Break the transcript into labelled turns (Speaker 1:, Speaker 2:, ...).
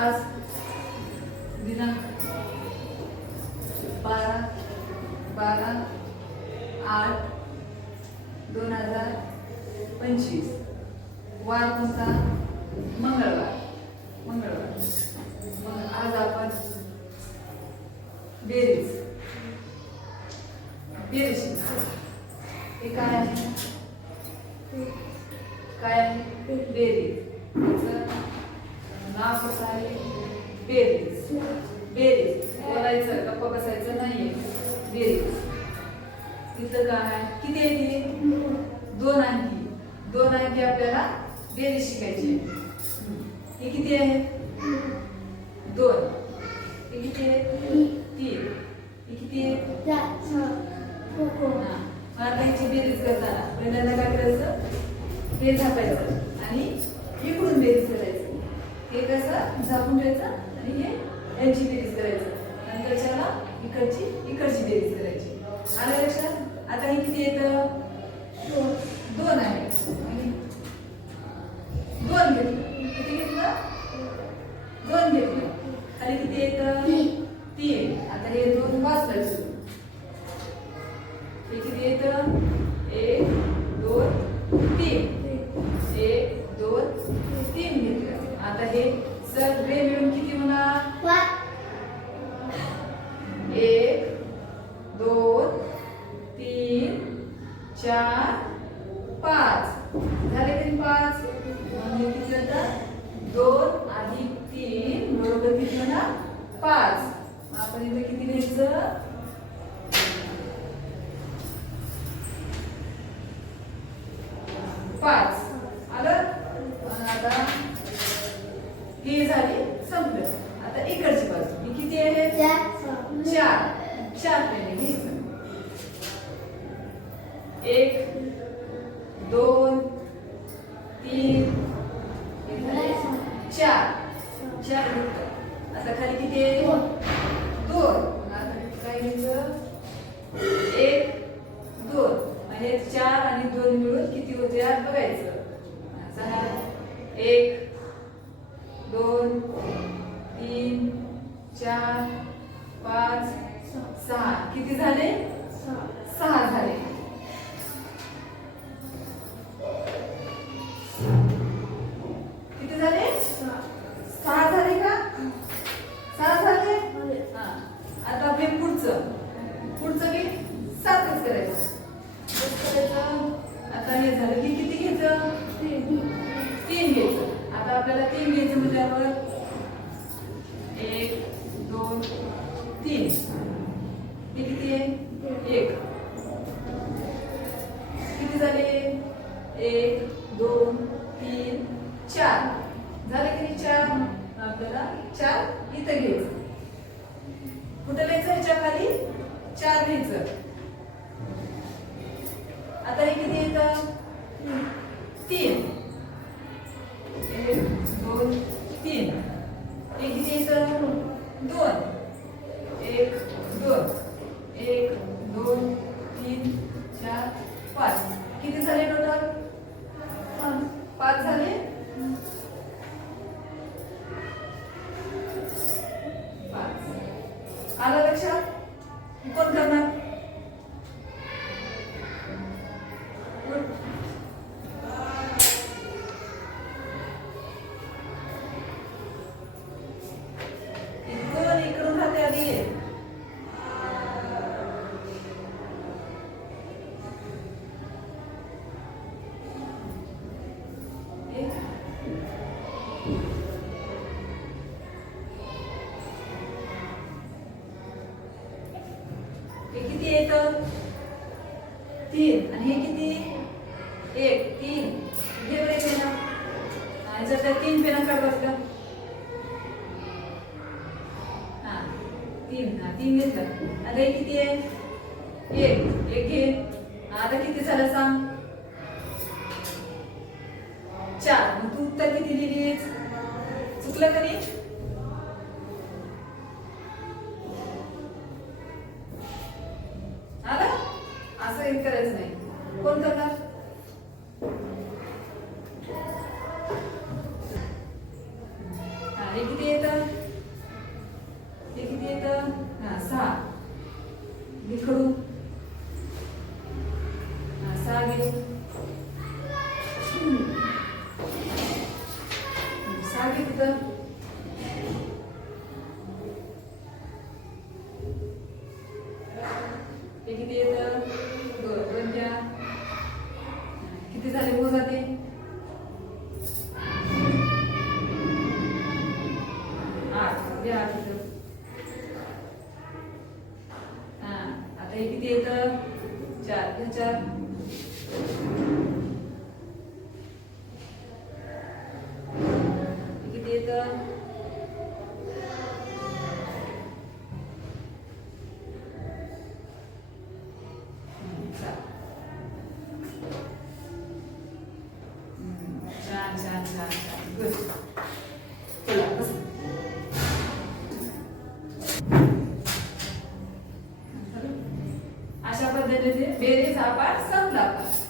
Speaker 1: आज दिनांक बारा बारा आठ दोन हजार पंचवीस. वार कोणता मंगळवार. मंगळवार. मग आज आपण बेरीज बेरीज शिकणार. हे काय आहे काय आहे बेरीज याचं नाव कसं आहे? बेरीज. बेरीज. बोलायचं गप्पा बसायचं नाही बेरीज. तिथं काय? आहे किती आहे ती? दोन अंकी दोन अंकी आपल्याला बेरीज शिकायची आहे. हे किती आहे? दोन. हे किती आहे? तीन. हे किती आहे? हा. आता ह्याची बेरीज करताना. पहिल्यांदा काय करायचं? हे झापायचं. आणि इकडून बेरीज करायचं. हे कसं? झाकून ठेवायचं आणि हे यांची बेरीज करायचं. आणि त्याच्याला इकडची इकडची बेरीज करायची. आलं लक्षात आता हे किती येतं? दोन. दोन आहे. आणि दोन घेतलं. किती घेतलं? दोन घेतलं. आणि किती येतं? तीन घेतलं. आता हे सगळे मिळून किती होणार? एक दोन तीन चार पाच. झाले तरी पाच? म्हणजे किती होतात दोन अधिक तीन. बरोबर किती होणार? पाच. आपण इथे किती लिहायचं? पाच आलं मग आता हे झाले संपलं आता इकडची बाजू ही किती आहे चार चार पेने घ्यायचं एक दोन तीन चार. चार घेतलं आता खाली किती आहे? दोन. आता काय घ्यायचं एक दोन. म्हणजे चार आणि दोन मिळून किती होते? आज बघायचं. एक दोन तीन चार पाच सहा. किती झाले? सहा झाले. किती झाले? सहा झाले का? सहा झाले? आता आपले पुढचं. पुढचं मी सातच करायचं. आता हे झालं की किती घ्यायचं? तीन घ्यायचं. आता आपल्याला तीन घ्यायचं म्हटल्यावर एक दोन तीन. हे किती आहे एक. किती झाले? एक दोन तीन चार. झाले की चार? आपल्याला चार इथं घ्यायचं. कुठं लिहायचं? ह्याच्या खाली? चार लिहायचं. जर त्या तीन पेना काढ बसलं हा तीन हा तीन घेतलं. आता हे किती आहे? एक एक घे. आता किती झालं सांग? चार. मग तू उत्तर किती लिहिलीस चुकलं तरी आलं? असं हे करायचं नाही. कोण करणार? सहा तिथं. हे किती येतं? बरोबर घ्या किती झाले? मोजा ते आठ. घ्या आठ हा आता हे किती येतं? चार. घ्या चार પદ્ધતિ છે બે રેસ આપાર સંકલાકાર